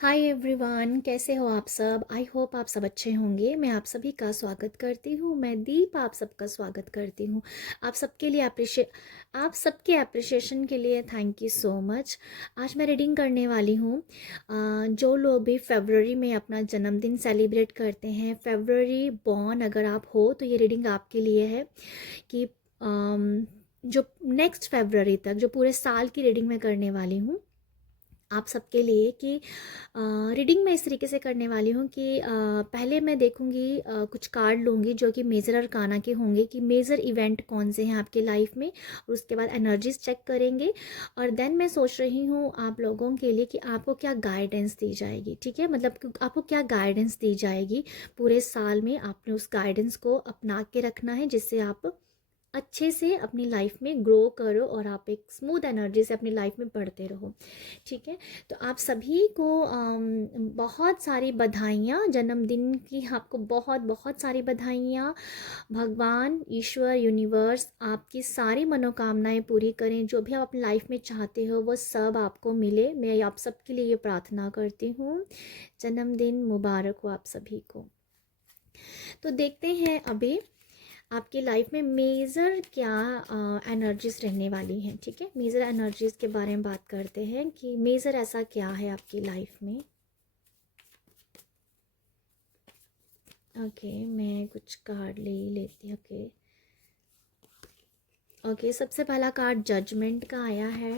Hi everyone, कैसे हो आप सब। आई होप आप सब अच्छे होंगे। मैं आप सभी का स्वागत करती हूँ। मैं दीप आप सबका स्वागत करती हूँ। आप सबके अप्रिशिएशन के लिए थैंक यू सो मच। आज मैं रीडिंग करने वाली हूँ। जो लोग भी फरवरी में अपना जन्मदिन सेलिब्रेट करते हैं, फरवरी बॉर्न अगर आप हो तो ये रीडिंग आपके लिए है कि जो नेक्स्ट फरवरी तक जो पूरे साल की रीडिंग मैं करने वाली हूँ आप सबके लिए कि रीडिंग मैं इस तरीके से करने वाली हूँ कि पहले मैं देखूँगी, कुछ कार्ड लूँगी जो कि मेजर अरकाना के होंगे कि मेजर इवेंट कौन से हैं आपके लाइफ में, और उसके बाद एनर्जीज चेक करेंगे। और देन मैं सोच रही हूँ आप लोगों के लिए कि आपको क्या गाइडेंस दी जाएगी। ठीक है, मतलब कि आपको क्या गाइडेंस दी जाएगी पूरे साल में। आपने उस गाइडेंस को अपना के रखना है जिससे आप अच्छे से अपनी लाइफ में ग्रो करो और आप एक स्मूथ एनर्जी से अपनी लाइफ में बढ़ते रहो। ठीक है, तो आप सभी को बहुत सारी बधाइयाँ जन्मदिन की। आपको बहुत बहुत सारी बधाइयाँ। भगवान, ईश्वर, यूनिवर्स आपकी सारी मनोकामनाएं पूरी करें। जो भी आप अपनी लाइफ में चाहते हो वो सब आपको मिले। मैं आप सबके लिए ये प्रार्थना करती हूँ। जन्मदिन मुबारक हो आप सभी को। तो देखते हैं अभी आपकी लाइफ में मेजर क्या एनर्जीज रहने वाली हैं। ठीक है, मेजर एनर्जीज के बारे में बात करते हैं कि मेजर ऐसा क्या है आपकी लाइफ में। ओके, मैं कुछ कार्ड ले ही लेती हूँ। ओके, सबसे पहला कार्ड जजमेंट का आया है,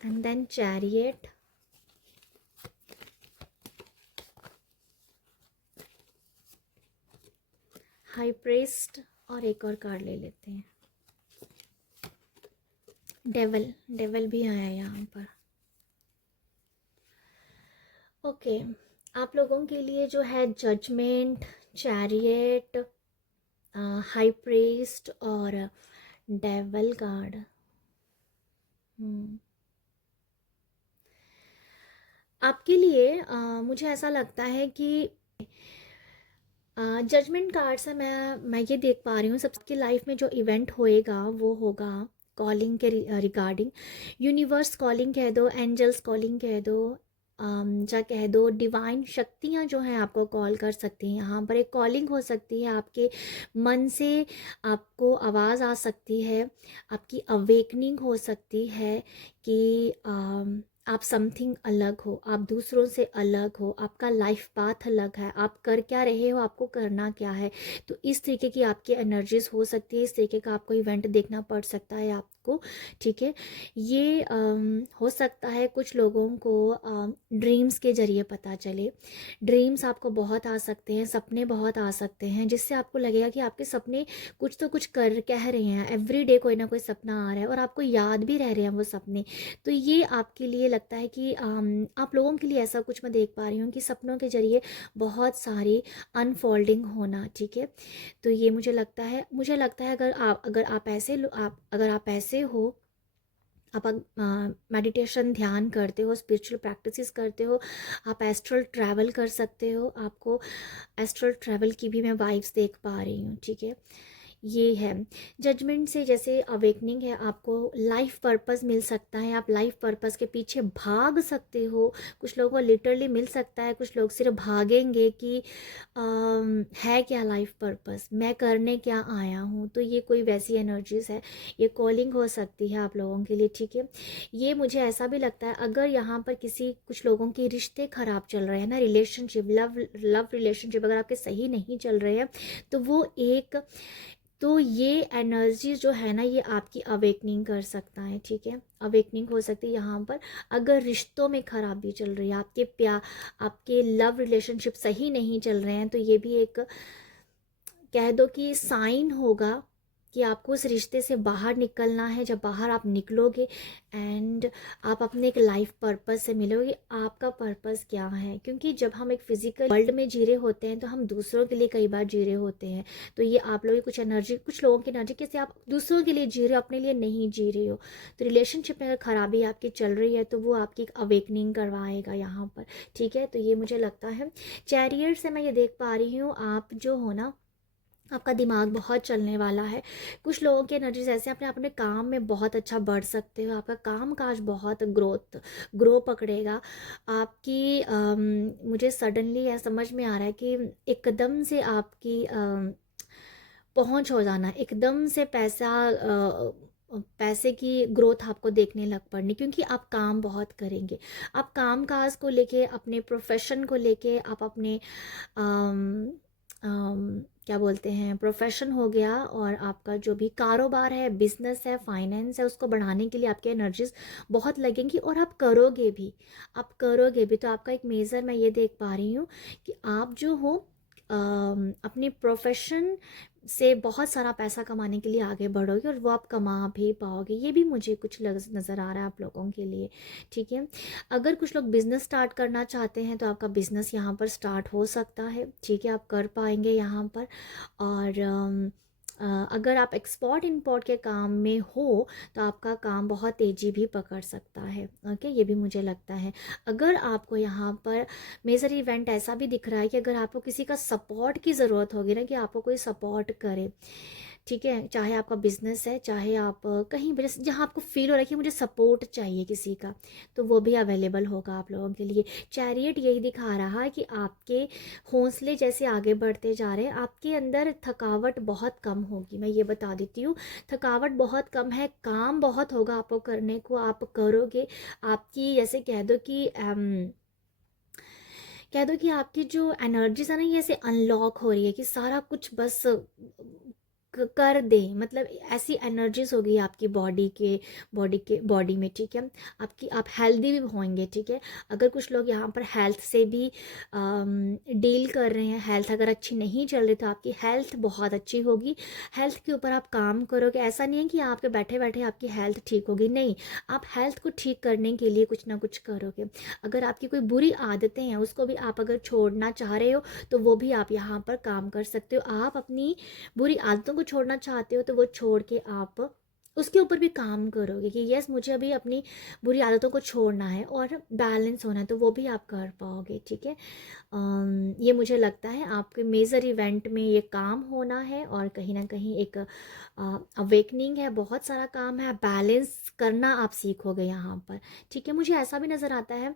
and then chariot, high priest, और एक और कार्ड ले लेते हैं, डेवल। डेवल भी आया यहाँ पर। ओके, आप लोगों के लिए जो है जजमेंट, चैरियट, हाई प्रीस्ट और डेवल कार्ड। आपके लिए मुझे ऐसा लगता है कि जजमेंट कार्ड से मैं ये देख पा रही हूँ सबकी लाइफ में जो इवेंट होएगा वो होगा कॉलिंग के रिगार्डिंग। यूनिवर्स कॉलिंग कह दो, एंजल्स कॉलिंग कह दो, या कह दो डिवाइन शक्तियाँ जो हैं आपको कॉल कर सकती हैं। यहाँ पर एक कॉलिंग हो सकती है, आपके मन से आपको आवाज़ आ सकती है, आपकी अवेकनिंग हो सकती है कि आप समथिंग अलग हो, आप दूसरों से अलग हो, आपका लाइफ पाथ अलग है, आप कर क्या रहे हो, आपको करना क्या है। तो इस तरीके की आपकी एनर्जीज हो सकती है, इस तरीके का आपको इवेंट देखना पड़ सकता है आपको। ठीक है, ये हो सकता है कुछ लोगों को ड्रीम्स के जरिए पता चले। ड्रीम्स आपको बहुत आ सकते हैं, सपने बहुत आ सकते हैं, जिससे आपको लगेगा कि आपके सपने कुछ तो कुछ कर कह रहे हैं। एवरी डे कोई ना कोई सपना आ रहा है और आपको याद भी रह रहे हैं वो सपने। तो ये आपके लिए लगता है कि आप लोगों के लिए ऐसा कुछ मैं देख पा रही हूँ कि सपनों के जरिए बहुत सारी अनफोल्डिंग होना। ठीक है, तो ये मुझे लगता है अगर आप ऐसे हो, आप मेडिटेशन ध्यान करते हो, स्पिरिचुअल प्रैक्टिसेस करते हो, आप एस्ट्रल ट्रैवल कर सकते हो। आपको एस्ट्रल ट्रैवल की भी मैं वाइब्स देख पा रही हूँ। ठीक है, ये है जजमेंट से जैसे अवेकनिंग है, आपको लाइफ पर्पस मिल सकता है, आप लाइफ पर्पस के पीछे भाग सकते हो। कुछ लोगों को लिटरली मिल सकता है, कुछ लोग सिर्फ भागेंगे कि है क्या लाइफ पर्पस, मैं करने क्या आया हूँ। तो ये कोई वैसी एनर्जीज है, ये कॉलिंग हो सकती है आप लोगों के लिए। ठीक है, ये मुझे ऐसा भी लगता है अगर यहाँ पर कुछ लोगों के रिश्ते खराब चल रहे हैं ना, रिलेशनशिप, लव रिलेशनशिप अगर आपके सही नहीं चल रहे हैं, तो ये एनर्जी जो है ना, ये आपकी अवेकनिंग कर सकता है। ठीक है, अवेकनिंग हो सकती है यहाँ पर। अगर रिश्तों में खराबी चल रही है, आपके लव रिलेशनशिप सही नहीं चल रहे हैं, तो ये भी एक कह दो कि साइन होगा कि आपको उस रिश्ते से बाहर निकलना है। जब बाहर आप निकलोगे एंड आप अपने एक लाइफ पर्पस से मिलोगे, आपका पर्पस क्या है। क्योंकि जब हम एक फिजिकल वर्ल्ड में जी रहे होते हैं तो हम दूसरों के लिए कई बार जी रहे होते हैं। तो ये आप लोगों की कुछ एनर्जी, कुछ लोगों की एनर्जी कैसे आप दूसरों के लिए जी रहे हो, अपने लिए नहीं जी रहे हो। तो रिलेशनशिप में अगर खराबी आपकी चल रही है तो वो आपकी एक अवेकनिंग करवाएगा यहाँ पर। ठीक है, तो ये मुझे लगता है। चैरियर से मैं ये देख पा रही हूँ, आप जो हो ना, आपका दिमाग बहुत चलने वाला है। कुछ लोगों की एनर्जीज ऐसे हैं, अपने काम में बहुत अच्छा बढ़ सकते हो, आपका काम काज बहुत ग्रो पकड़ेगा आपकी। मुझे सडनली यह समझ में आ रहा है कि एकदम से आपकी पहुंच हो जाना, एकदम से पैसे की ग्रोथ आपको देखने लग पड़नी, क्योंकि आप काम बहुत करेंगे। आप काम काज को लेके, अपने प्रोफेशन को लेके, आप अपने क्या बोलते हैं, प्रोफेशन हो गया, और आपका जो भी कारोबार है, बिजनेस है, फाइनेंस है, उसको बढ़ाने के लिए आपके एनर्जीज बहुत लगेंगी, और आप करोगे भी, तो आपका एक मेजर मैं ये देख पा रही हूँ कि आप जो हो अपनी प्रोफेशन से बहुत सारा पैसा कमाने के लिए आगे बढ़ोगे, और वो आप कमा भी पाओगे। ये भी मुझे कुछ नज़र आ रहा है आप लोगों के लिए, ठीक है। अगर कुछ लोग बिज़नेस स्टार्ट करना चाहते हैं तो आपका बिज़नेस यहाँ पर स्टार्ट हो सकता है, ठीक है, आप कर पाएंगे यहाँ पर। और अगर आप एक्सपोर्ट इंपोर्ट के काम में हो तो आपका काम बहुत तेज़ी भी पकड़ सकता है, ओके, ये भी मुझे लगता है। अगर आपको यहाँ पर मेजर इवेंट ऐसा भी दिख रहा है कि अगर आपको किसी का सपोर्ट की ज़रूरत होगी ना, कि आपको कोई सपोर्ट करे, ठीक है, चाहे आपका बिजनेस है, चाहे आप कहीं भी, जहाँ आपको फील हो रहा है कि मुझे सपोर्ट चाहिए किसी का, तो वो भी अवेलेबल होगा आप लोगों के लिए। चैरियट यही दिखा रहा है कि आपके हौसले जैसे आगे बढ़ते जा रहे हैं, आपके अंदर थकावट बहुत कम होगी। मैं ये बता देती हूँ, थकावट बहुत कम है, काम बहुत होगा आपको करने को, आप करोगे। आपकी जैसे कह दो कि आपकी जो एनर्जीज है ना, ये ऐसे अनलॉक हो रही है कि सारा कुछ बस कर दे, मतलब ऐसी एनर्जीज होगी आपकी बॉडी में, ठीक है। आप हेल्दी भी होंगे, ठीक है। अगर कुछ लोग यहाँ पर हेल्थ से भी डील कर रहे हैं, हेल्थ अगर अच्छी नहीं चल रही तो आपकी हेल्थ बहुत अच्छी होगी। हेल्थ के ऊपर आप काम करोगे, ऐसा नहीं है कि आपके बैठे बैठे आपकी हेल्थ ठीक होगी, नहीं, आप हेल्थ को ठीक करने के लिए कुछ ना कुछ करोगे। अगर आपकी कोई बुरी आदतें हैं, उसको भी आप अगर छोड़ना चाह रहे हो तो वो भी आप यहाँ पर काम कर सकते हो। आप अपनी बुरी आदतों को छोड़ना चाहते हो तो वो छोड़ के आप उसके ऊपर भी काम करोगे कि यस, मुझे अभी अपनी बुरी आदतों को छोड़ना है और बैलेंस होना है, तो वो भी आप कर पाओगे, ठीक है। ये मुझे लगता है आपके मेजर इवेंट में ये काम होना है, और कहीं ना कहीं एक अवेकनिंग है, बहुत सारा काम है, बैलेंस करना आप सीखोगे यहाँ पर, ठीक है। मुझे ऐसा भी नज़र आता है,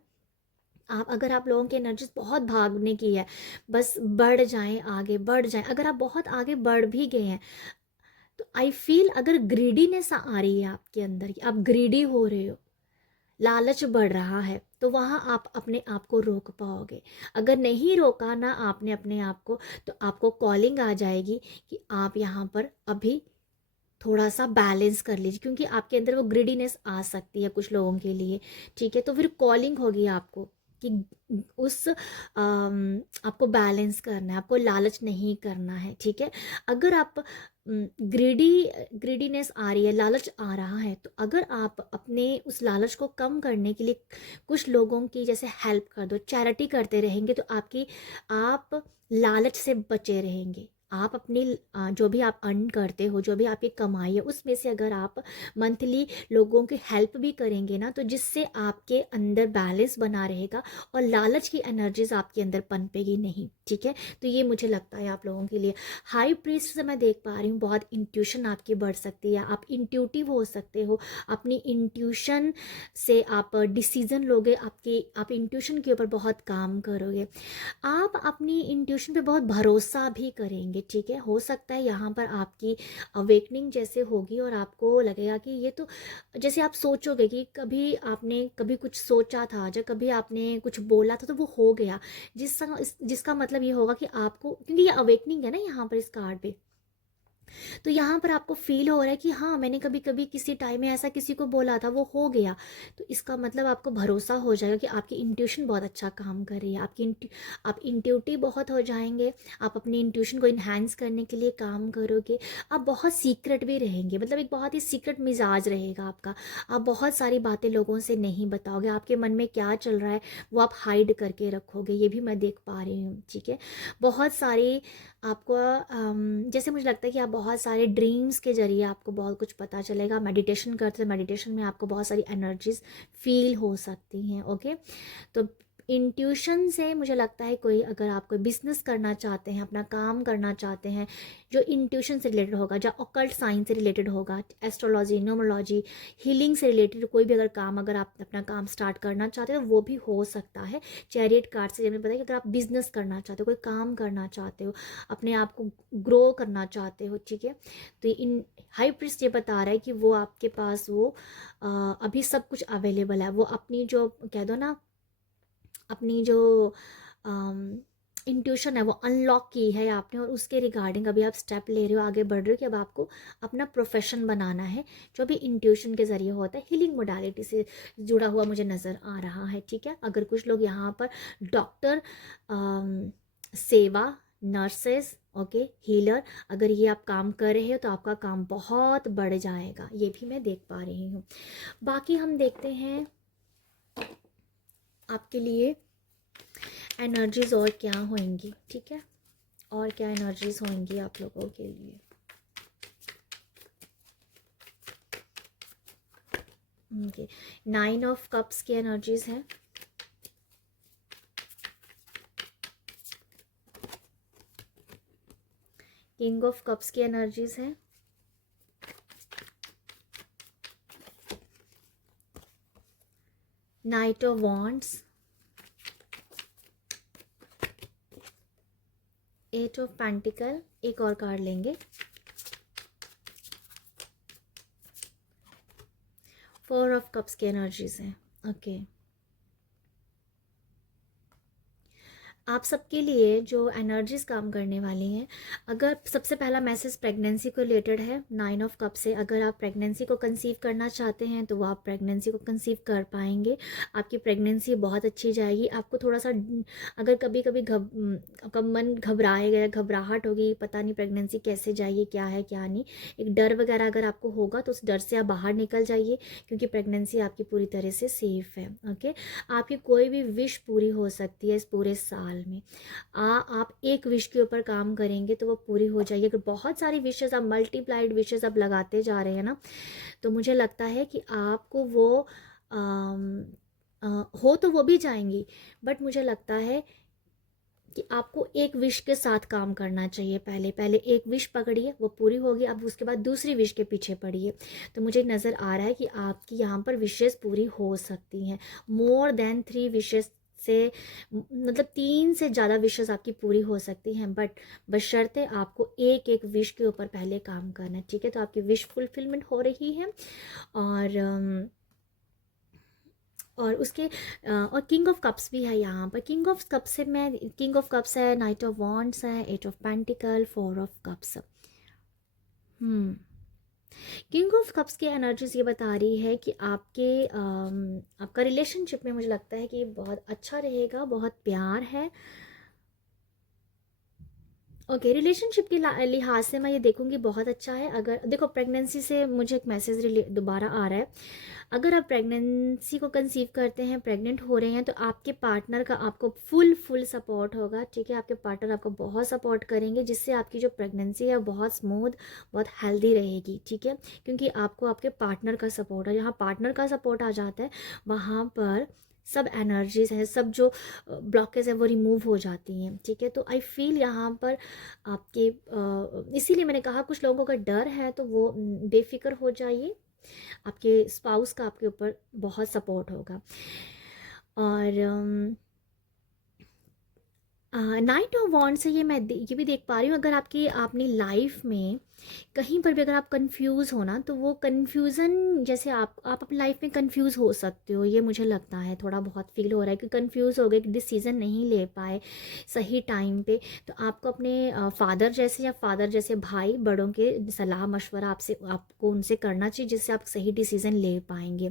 अगर आप लोगों की एनर्जी बहुत भागने की है, बस बढ़ जाएं, आगे बढ़ जाएं, अगर आप बहुत आगे बढ़ भी गए हैं तो आई फील, अगर ग्रीडीनेस आ रही है आपके अंदर, आप ग्रीडी हो रहे हो, लालच बढ़ रहा है, तो वहाँ आप अपने आप को रोक पाओगे। अगर नहीं रोका ना आपने अपने आप को, तो आपको कॉलिंग आ जाएगी कि आप यहाँ पर अभी थोड़ा सा बैलेंस कर लीजिए, क्योंकि आपके अंदर वो ग्रिडीनेस आ सकती है कुछ लोगों के लिए, ठीक है। तो फिर कॉलिंग होगी आपको कि आपको बैलेंस करना है, आपको लालच नहीं करना है, ठीक है। अगर आप ग्रीडीनेस आ रही है, लालच आ रहा है, तो अगर आप अपने उस लालच को कम करने के लिए कुछ लोगों की जैसे हेल्प कर दो, चैरिटी करते रहेंगे, तो आप लालच से बचे रहेंगे। आप अपनी जो भी आप अर्न करते हो, जो भी आपकी कमाई है, उसमें से अगर आप मंथली लोगों की हेल्प भी करेंगे ना, तो जिससे आपके अंदर बैलेंस बना रहेगा और लालच की एनर्जीज आपके अंदर पनपेगी नहीं, ठीक है। तो ये मुझे लगता है आप लोगों के लिए। हाई प्रीस्ट से मैं देख पा रही हूँ बहुत इंट्यूशन आपकी बढ़ सकती है, आप इंट्यूटिव हो सकते हो, अपनी इंट्यूशन से आप डिसीजन लोगे, आप इंट्यूशन के ऊपर बहुत काम करोगे, आप अपनी इंट्यूशन पे बहुत भरोसा भी करेंगे, ठीक है। हो सकता है यहाँ पर आपकी अवेकनिंग जैसे होगी और आपको लगेगा कि ये तो, जैसे आप सोचोगे कि कभी आपने कभी कुछ सोचा था, जब कभी आपने कुछ बोला था तो वो हो गया, जिसका मतलब ये होगा कि आपको, क्योंकि ये अवेकनिंग है ना यहाँ पर इस कार्ड पे, तो यहाँ पर आपको फील हो रहा है कि हाँ, मैंने कभी कभी किसी टाइम में ऐसा किसी को बोला था, वो हो गया, तो इसका मतलब आपको भरोसा हो जाएगा कि आपकी इंट्यूशन बहुत अच्छा काम कर रही है, आप इंट्यूटिव बहुत हो जाएंगे, आप अपनी इंट्यूशन को इन्हांस करने के लिए काम करोगे। आप बहुत सीक्रेट भी रहेंगे, मतलब एक बहुत ही सीक्रेट मिजाज रहेगा आपका, आप बहुत सारी बातें लोगों से नहीं बताओगे, आपके मन में क्या चल रहा है वो आप हाइड करके रखोगे, ये भी मैं देख पा रही हूँ, ठीक है। बहुत सारी आपको जैसे मुझे लगता है कि आप बहुत सारे ड्रीम्स के जरिए आपको बहुत कुछ पता चलेगा, मेडिटेशन करते हैं, मेडिटेशन में आपको बहुत सारी एनर्जीज फील हो सकती हैं, ओके। तो इंट्यूशन से मुझे लगता है कोई, अगर आप कोई बिजनेस करना चाहते हैं, अपना काम करना चाहते हैं जो इंट्यूशन से रिलेटेड होगा, जो ऑकल्ट साइंस से रिलेटेड होगा, एस्ट्रोलॉजी, न्यूमरोलॉजी, हीलिंग से रिलेटेड कोई भी अगर काम, अगर आप अपना काम स्टार्ट करना चाहते हो वो भी हो सकता है। चैरियट कार्ड से मैंने बताया कि अगर आप बिजनेस करना चाहते हो, कोई काम करना चाहते हो, अपने आप को ग्रो करना चाहते हो, ठीक है, तो इन हाई प्रीस्ट ये बता रहा है कि वो आपके पास वो अभी सब कुछ अवेलेबल है। वो अपनी जो कह दो ना, अपनी जो इंट्यूशन है वो अनलॉक की है आपने, और उसके रिगार्डिंग अभी आप स्टेप ले रहे हो, आगे बढ़ रहे हो कि अब आपको अपना प्रोफेशन बनाना है, जो भी इंट्यूशन के ज़रिए होता है। हीलिंग मोडालिटी से जुड़ा हुआ मुझे नज़र आ रहा है, ठीक है। अगर कुछ लोग यहाँ पर डॉक्टर, सेवा, नर्सेस, ओके, हीलर, अगर ये आप काम कर रहे हो तो आपका काम बहुत बढ़ जाएगा, ये भी मैं देख पा रही हूँ। बाकी हम देखते हैं आपके लिए एनर्जीज और क्या होंगी, ठीक है, और क्या एनर्जीज होंगी आप लोगों के लिए। ओके, 9 ऑफ कप्स की एनर्जीज हैं, किंग ऑफ कप्स की एनर्जीज हैं, night of wands, 8 of pentacle, एक और कार्ड लेंगे, 4 ऑफ कप्स की एनर्जीज हैं। ओके, आप सबके लिए जो एनर्जीज काम करने वाली हैं, अगर सबसे पहला मैसेज प्रेगनेंसी को रिलेटेड है 9 ऑफ कप से। अगर आप प्रेगनेंसी को कंसीव करना चाहते हैं तो वो आप प्रेगनेंसी को कंसीव कर पाएंगे, आपकी प्रेगनेंसी बहुत अच्छी जाएगी। आपको थोड़ा सा अगर कभी कभी आपका मन घबराएगा, घबराहट होगी, पता नहीं प्रेगनेंसी कैसे जाइए, क्या है क्या नहीं, एक डर वगैरह अगर आपको होगा तो उस डर से आप बाहर निकल जाइए, क्योंकि प्रेगनेंसी आपकी पूरी तरह से सेफ है। ओके, आपकी कोई भी विश पूरी हो सकती है इस पूरे साल में। आप एक विश के ऊपर काम करेंगे तो वो पूरी हो जाएगी। अगर बहुत सारी विशेस, आप मल्टीप्लाइड विशेस आप लगाते जा रहे हैं ना, तो मुझे लगता है कि आपको वो हो तो वो भी जाएंगी, बट मुझे लगता है कि आपको एक विश के साथ काम करना चाहिए। पहले पहले एक विश पकड़िए, वो पूरी होगी, अब उसके बाद दूसरी विश के पीछे पड़िए। तो मुझे नज़र आ रहा है कि आपकी यहाँ पर विशेस पूरी हो सकती हैं, मोर देन 3 विशेस से, मतलब 3 से ज़्यादा विशेस आपकी पूरी हो सकती हैं, बट बशर्ते आपको एक एक विश के ऊपर पहले काम करना है, ठीक है। तो आपकी विश फुलफिलमेंट हो रही है। और उसके और किंग ऑफ कप्स भी है यहाँ पर। किंग ऑफ कप्स से मैं, किंग ऑफ कप्स है, नाइट ऑफ वॉन्ड्स है, 8 of pentacle, 4 of cups. King of cups की एनर्जीज ये बता रही है कि आपका रिलेशनशिप में मुझे लगता है कि बहुत अच्छा रहेगा, बहुत प्यार है। ओके, रिलेशनशिप के लिहाज से मैं ये देखूंगी बहुत अच्छा है। अगर देखो, प्रेगनेंसी से मुझे एक मैसेज दोबारा आ रहा है, अगर आप प्रेगनेंसी को कंसीव करते हैं, प्रेग्नेंट हो रहे हैं, तो आपके पार्टनर का आपको फुल सपोर्ट होगा, ठीक है। आपके पार्टनर आपको बहुत सपोर्ट करेंगे, जिससे आपकी जो प्रेगनेंसी है बहुत स्मूथ, बहुत हेल्दी रहेगी, ठीक है, क्योंकि आपको आपके पार्टनर का सपोर्ट है। जहाँ पार्टनर का सपोर्ट आ जाता है वहाँ पर सब एनर्जीज हैं, सब जो ब्लॉकेज है वो रिमूव हो जाती हैं, ठीक है। तो आई फील यहाँ पर आपके इसीलिए मैंने कहा कुछ लोगों का डर है तो वो बेफिक्र हो जाइए, आपके स्पाउस का आपके ऊपर बहुत सपोर्ट होगा। और नाइट ऑफ वॉन्ड से ये भी देख पा रही हूँ, अगर आपकी अपनी लाइफ में कहीं पर भी अगर आप कंफ्यूज हो ना, तो वो कंफ्यूजन, जैसे आप अपनी लाइफ में कंफ्यूज हो सकते हो, ये मुझे लगता है थोड़ा बहुत फील हो रहा है कि कंफ्यूज हो गए, कि डिसीजन नहीं ले पाए सही टाइम पे। तो आपको अपने फादर जैसे या फादर जैसे भाई बड़ों के सलाह मशवरा आपको उनसे करना चाहिए, जिससे आप सही डिसीजन ले पाएंगे।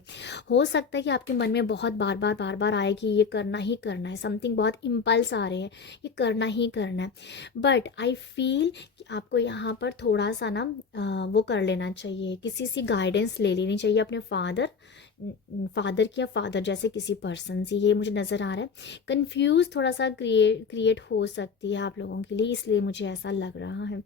हो सकता है कि आपके मन में बहुत बार बार आए कि ये करना ही करना है, समथिंग बहुत इम्पल्स आ रहे हैं, ये करना ही करना है, बट आई फील कि आपको यहाँ पर थोड़ा सा ना वो कर लेना चाहिए, किसी से गाइडेंस ले लेनी चाहिए, अपने फादर फादर की या फादर जैसे किसी पर्सन से, ये मुझे नज़र आ रहा है। कन्फ्यूज़ थोड़ा सा क्रिएट हो सकती है आप लोगों के लिए, इसलिए मुझे ऐसा लग रहा है।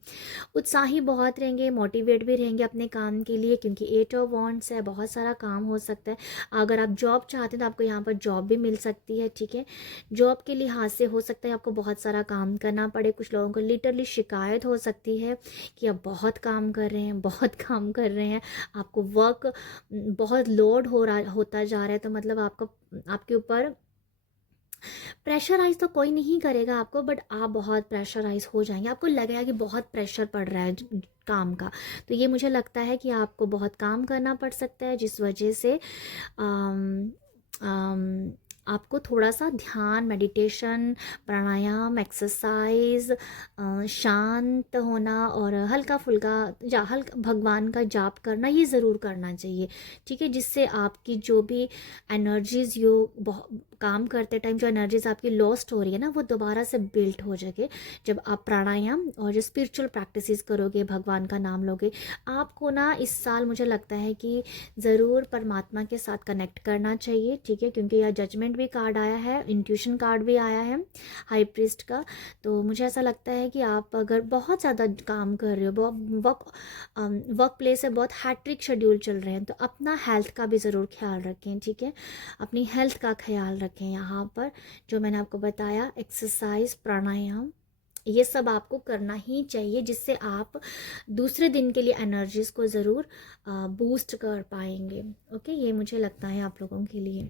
उत्साही बहुत रहेंगे, मोटिवेट भी रहेंगे अपने काम के लिए, क्योंकि 8 ऑफ वॉन्ड्स है, बहुत सारा काम हो सकता है। अगर आप जॉब चाहते हैं तो आपको यहाँ पर जॉब भी मिल सकती है, ठीक है। जॉब के लिहाज से हो सकता है आपको बहुत सारा काम करना पड़े। कुछ लोगों को लिटरली शिकायत हो सकती है कि आप बहुत काम कर रहे हैं, बहुत काम कर रहे हैं, आपको वर्क बहुत लोड होता जा रहा है, तो मतलब आपके ऊपर प्रेशराइज तो कोई नहीं करेगा आपको, बट आप बहुत प्रेशराइज हो जाएंगे, आपको लगेगा कि बहुत प्रेशर पड़ रहा है काम का। तो ये मुझे लगता है कि आपको बहुत काम करना पड़ सकता है, जिस वजह से आम, आम, आपको थोड़ा सा ध्यान, मेडिटेशन, प्राणायाम, एक्सरसाइज, शांत होना और हल्का फुल्का हल्का भगवान का जाप करना, ये ज़रूर करना चाहिए, ठीक है। जिससे आपकी जो भी एनर्जीज काम करते टाइम जो एनर्जीज आपकी लॉस्ट हो रही है ना, वो दोबारा से बिल्ट हो जाए। जब आप प्राणायाम और जो स्पिरिचुअल प्रैक्टिसेस करोगे, भगवान का नाम लोगे, आपको ना इस साल मुझे लगता है कि ज़रूर परमात्मा के साथ कनेक्ट करना चाहिए, ठीक है। क्योंकि यह जजमेंट भी कार्ड आया है, इंट्यूशन कार्ड भी आया है हाई प्रीस्ट का। तो मुझे ऐसा लगता है कि आप अगर बहुत ज़्यादा काम कर रहे हो, वर्क प्लेस से बहुत हैट्रिक शेड्यूल चल रहे हैं, तो अपना हेल्थ का भी ज़रूर ख्याल रखें, ठीक है। अपनी हेल्थ का ख्याल रखें। यहाँ पर जो मैंने आपको बताया, एक्सरसाइज, प्राणायाम, ये सब आपको करना ही चाहिए, जिससे आप दूसरे दिन के लिए एनर्जीज को ज़रूर बूस्ट कर पाएंगे। ओके, ये मुझे लगता है आप लोगों के लिए।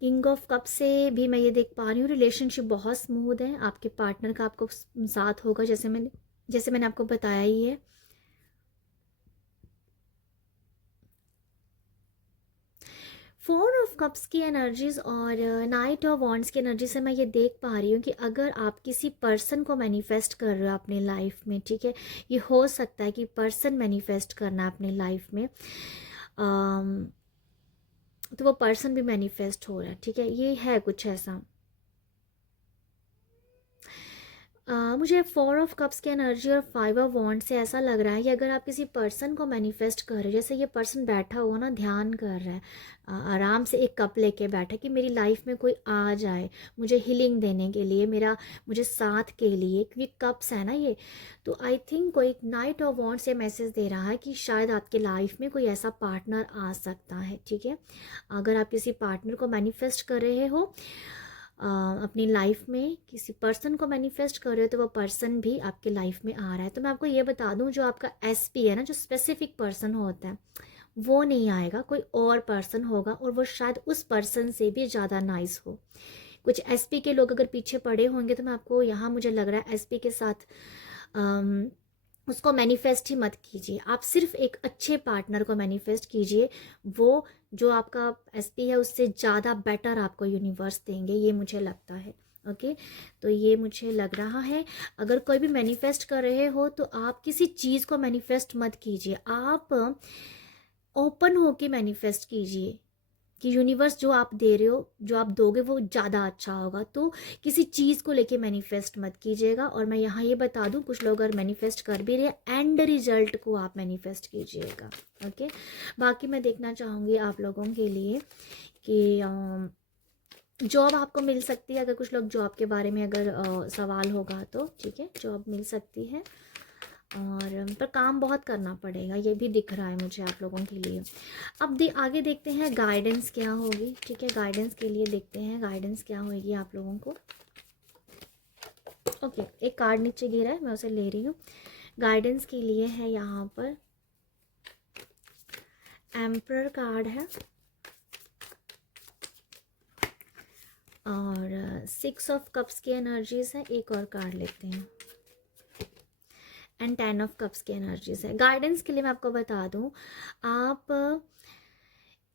किंग ऑफ कप से भी मैं ये देख पा रही हूँ, रिलेशनशिप बहुत स्मूथ है, आपके पार्टनर का आपको साथ होगा, जैसे मैंने आपको बताया ही है। फोर ऑफ कप्स की एनर्जीज और नाइट ऑफ वॉन्ड्स की एनर्जी से मैं ये देख पा रही हूँ कि अगर आप किसी पर्सन को मैनिफेस्ट कर रहे हो अपनी लाइफ में, ठीक है, ये हो सकता है कि पर्सन मैनिफेस्ट करना अपनी लाइफ में, तो वो पर्सन भी मैनिफेस्ट हो रहा है, ठीक है। ये है कुछ ऐसा। मुझे 4 ऑफ कप्स की एनर्जी और 5 ऑफ वॉन्ड से ऐसा लग रहा है कि अगर आप किसी पर्सन को मैनिफेस्ट कर रहे हो, जैसे ये पर्सन बैठा हुआ ना, ध्यान कर रहा है, आराम से एक कप लेके बैठा कि मेरी लाइफ में कोई आ जाए मुझे हीलिंग देने के लिए, मुझे साथ के लिए, क्योंकि कप्स है ना ये। तो आई थिंक कोई नाइट ऑफ वॉन्ड से मैसेज दे रहा है कि शायद आपके लाइफ में कोई ऐसा पार्टनर आ सकता है, ठीक है। अगर आप किसी पार्टनर को मैनिफेस्ट कर रहे हो, अपनी लाइफ में किसी पर्सन को मैनिफेस्ट कर रहे हो, तो वो पर्सन भी आपके लाइफ में आ रहा है। तो मैं आपको ये बता दूं, जो आपका एसपी है ना, जो स्पेसिफिक पर्सन होता है, वो नहीं आएगा, कोई और पर्सन होगा, और वो शायद उस पर्सन से भी ज़्यादा नाइस हो। कुछ एसपी के लोग अगर पीछे पड़े होंगे, तो मैं आपको यहाँ मुझे लग रहा है एसपी के साथ उसको मैनिफेस्ट ही मत कीजिए, आप सिर्फ एक अच्छे पार्टनर को मैनिफेस्ट कीजिए। वो जो आपका एसपी है उससे ज़्यादा बेटर आपको यूनिवर्स देंगे, ये मुझे लगता है। ओके, तो ये मुझे लग रहा है। अगर कोई भी मैनिफेस्ट कर रहे हो, तो आप किसी चीज़ को मैनिफेस्ट मत कीजिए, आप ओपन होके मैनिफेस्ट कीजिए कि यूनिवर्स जो आप दे रहे हो, जो आप दोगे, वो ज़्यादा अच्छा होगा। तो किसी चीज़ को लेके मैनिफेस्ट मत कीजिएगा। और मैं यहाँ ये बता दूँ, कुछ लोग अगर मैनिफेस्ट कर भी रहे, एंड रिजल्ट को आप मैनिफेस्ट कीजिएगा। ओके, बाकी मैं देखना चाहूँगी आप लोगों के लिए कि जॉब आपको मिल सकती है। अगर कुछ लोग जॉब के बारे में अगर सवाल होगा तो ठीक है, जॉब मिल सकती है, और पर काम बहुत करना पड़ेगा, ये भी दिख रहा है मुझे आप लोगों के लिए। अब आगे देखते हैं गाइडेंस क्या होगी, ठीक है। गाइडेंस के लिए देखते हैं गाइडेंस क्या होगी आप लोगों को। ओके, एक कार्ड नीचे गिरा है, मैं उसे ले रही हूँ। गाइडेंस के लिए है यहाँ पर एम्परर कार्ड है, और 6 ऑफ कप्स की एनर्जीज है। एक और कार्ड लेते हैं, एंड 10 ऑफ कप्स की एनर्जीज है। गाइडेंस के लिए मैं आपको बता दूं, आप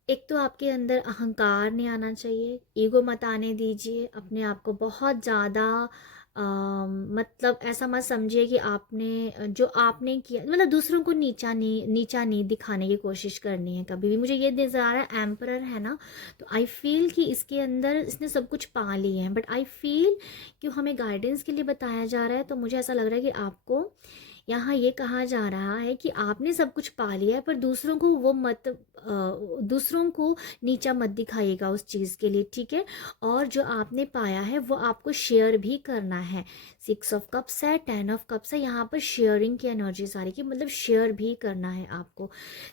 एक तो आपके अंदर अहंकार नहीं आना चाहिए, ईगो मत आने दीजिए, अपने आप को बहुत ज़्यादा मतलब ऐसा मत समझिए कि जो आपने किया, मतलब दूसरों को नीचा नहीं दिखाने की कोशिश करनी है कभी भी। मुझे ये नज़र आ रहा है, एम्परर है ना, तो आई फील कि इसके अंदर इसने सब कुछ पा लिया है, बट आई फील कि हमें गाइडेंस के लिए बताया जा रहा है, तो मुझे ऐसा लग रहा है कि आपको यहाँ ये कहा जा रहा है कि आपने सब कुछ पा लिया है, पर दूसरों को वो मत दूसरों को नीचा मत दिखाइएगा उस चीज़ के लिए, ठीक है। और जो आपने पाया है वो आपको शेयर भी करना है। 6 ऑफ कप्स है, 10 ऑफ कप्स है, यहाँ पर शेयरिंग की एनर्जी सारी की, मतलब शेयर भी करना है आपको।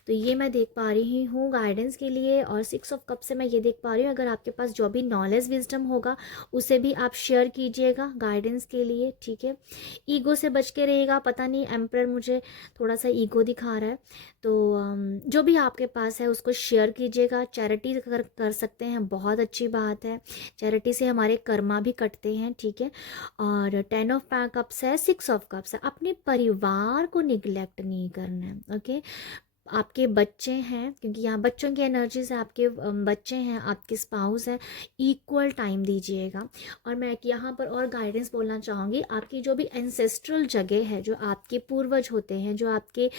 तो ये मैं देख पा रही हूँ गाइडेंस के लिए। और 6 ऑफ कप्स से मैं ये देख पा रही हूँ, अगर आपके पास जो भी नॉलेज विजडम होगा उसे भी आप शेयर कीजिएगा गाइडेंस के लिए, ठीक है। ईगो से बच के रहिएगा। पता नहीं, एम्परर मुझे थोड़ा सा ईगो दिखा रहा है, तो जो भी आपके पास है उसको शेयर कीजिएगा। चैरिटी कर सकते हैं, बहुत अच्छी बात है। चैरिटी से हमारे कर्मा भी कटते हैं, ठीक है। और 10 ऑफ कप्स है, 6 ऑफ कप्स है। अपने परिवार को निग्लेक्ट नहीं करना है, ओके। आपके बच्चे हैं, क्योंकि यहाँ बच्चों की एनर्जी से आपके बच्चे हैं, आपके स्पाउस हैं, इक्वल टाइम दीजिएगा। और मैं यहाँ पर और गाइडेंस बोलना चाहूँगी, आपकी जो भी एंसेस्ट्रल जगह है, जो आपके पूर्वज होते हैं, जो आपके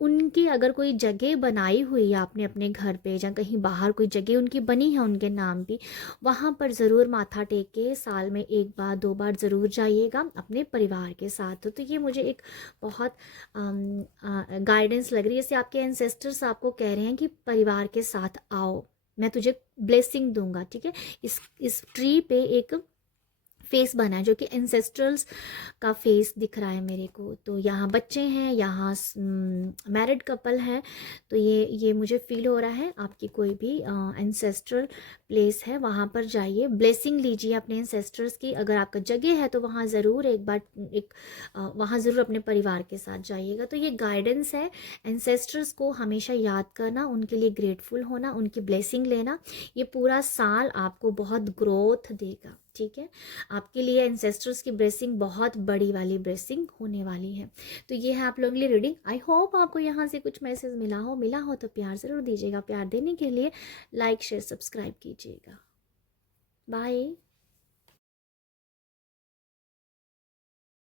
उनकी अगर कोई जगह बनाई हुई है आपने अपने घर पे या कहीं बाहर कोई जगह उनकी बनी है उनके नाम की, वहाँ पर ज़रूर माथा टेक के साल में 1 बार 2 बार ज़रूर जाइएगा अपने परिवार के साथ। तो ये मुझे एक बहुत गाइडेंस लग रही है, जैसे आपके एंसेस्टर्स आपको कह रहे हैं कि परिवार के साथ आओ, मैं तुझे ब्लेसिंग दूंगा, ठीक है। इस ट्री पे एक फेस बना है जो कि एंसेस्ट्रल्स का फेस दिख रहा है मेरे को। तो यहाँ बच्चे हैं, यहाँ मैरिड कपल है। तो ये मुझे फील हो रहा है आपकी कोई भी एंसेस्ट्रल प्लेस है वहाँ पर जाइए, ब्लेसिंग लीजिए अपने एंसेस्टर्स की। अगर आपका जगह है तो वहाँ ज़रूर एक बार वहाँ ज़रूर अपने परिवार के साथ जाइएगा। तो ये गाइडेंस है, एंसेस्टर्स को हमेशा याद करना, उनके लिए ग्रेटफुल होना, उनकी ब्लेसिंग लेना। ये पूरा साल आपको बहुत ग्रोथ देगा, ठीक है। आपके लिए एंसेस्टर्स की ब्लेसिंग बहुत बड़ी वाली ब्लेसिंग होने वाली है। तो ये है आप लोगों के लिए रीडिंग। आई होप आपको यहाँ से कुछ मैसेज मिला हो तो प्यार ज़रूर दीजिएगा। प्यार देने के लिए लाइक शेयर सब्सक्राइब कीजिएगा। बाय।